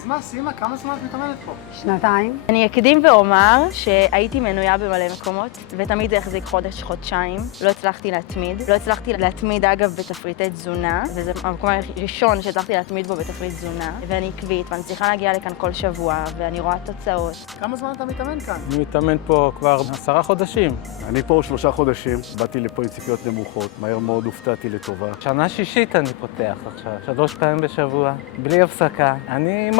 אז מה, סימה, כמה זמן את מתאמנת פה? 2 אני אקדים ואומר שהייתי מנויה במלא מקומות, ותמיד זה החזיק חודש-חודשיים. לא הצלחתי להתמיד. לא הצלחתי להתמיד, אגב, בתפריטי תזונה, וזה המקום הראשון שהצלחתי להתמיד בו בתפריט תזונה. ואני עקבית, ואני צריכה להגיע לכאן כל שבוע, ואני רואה תוצאות. כמה זמן אתה מתאמן כאן? אני מתאמן פה כבר 10 חודשים. אני פה 3 חודשים, באתי לפה עם ציפיות נמוכות, מהר מאוד הופתעתי לטובה. שנה שישית אני פותח עכשיו, 3 פעמים בשבוע, בלי הפסקה. אני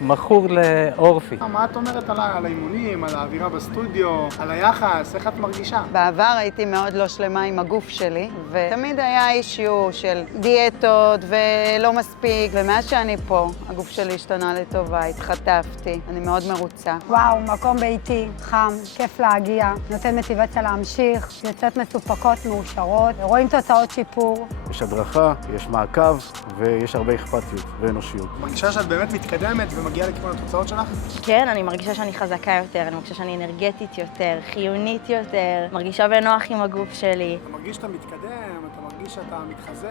מכור לאורפי. מה את אומרת על האימונים, על האווירה בסטודיו, על היחס, איך את מרגישה? בעבר הייתי מאוד לא שלמה עם הגוף שלי, ותמיד היה אישיו של דיאטות ולא מספיק, ומאז שאני פה, הגוף שלי השתנה לטובה, התחטפתי, אני מאוד מרוצה. וואו, מקום ביתי, חם, כיף להגיע, נותן מוטיבציה להמשיך, יוצאות מסופקות, מאושרות, רואים תוצאות שיפור. יש הדרכה, יש מעקב ויש הרבה אכפתיות ואנושיות. מרגישה שאת באמת מתקדמת ומגיעה לכיוון התוצאות שלך? כן, אני מרגישה שאני חזקה יותר, אני מרגישה שאני אנרגטית יותר, חיונית יותר, מרגישה בנוח עם הגוף שלי. אתה מרגיש שאתה מתקדם, אתה מרגיש שאתה מתחזק.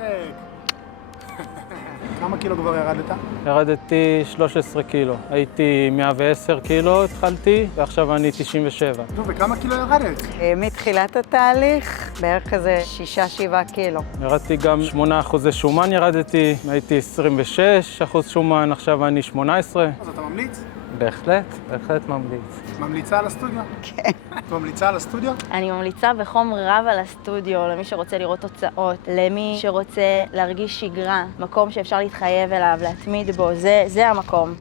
כמה קילו כבר ירדת? ירדתי 13 קילו. הייתי 110 קילו התחלתי, ועכשיו אני 97. טוב, וכמה קילו ירדת? מתחילת התהליך, בערך כזה 6-7 קילו. ירדתי גם 8% שומן ירדתי, הייתי 26% שומן, עכשיו אני 18. אז אתה ממליץ? בהחלט ממליץ. ממליצה על הסטודיו? כן. את ממליצה על הסטודיו? אני ממליצה בחום רב על הסטודיו, למי שרוצה לראות תוצאות, למי שרוצה להרגיש שגרה, מקום שאפשר להתחייב אליו, להתמיד בו, זה המקום.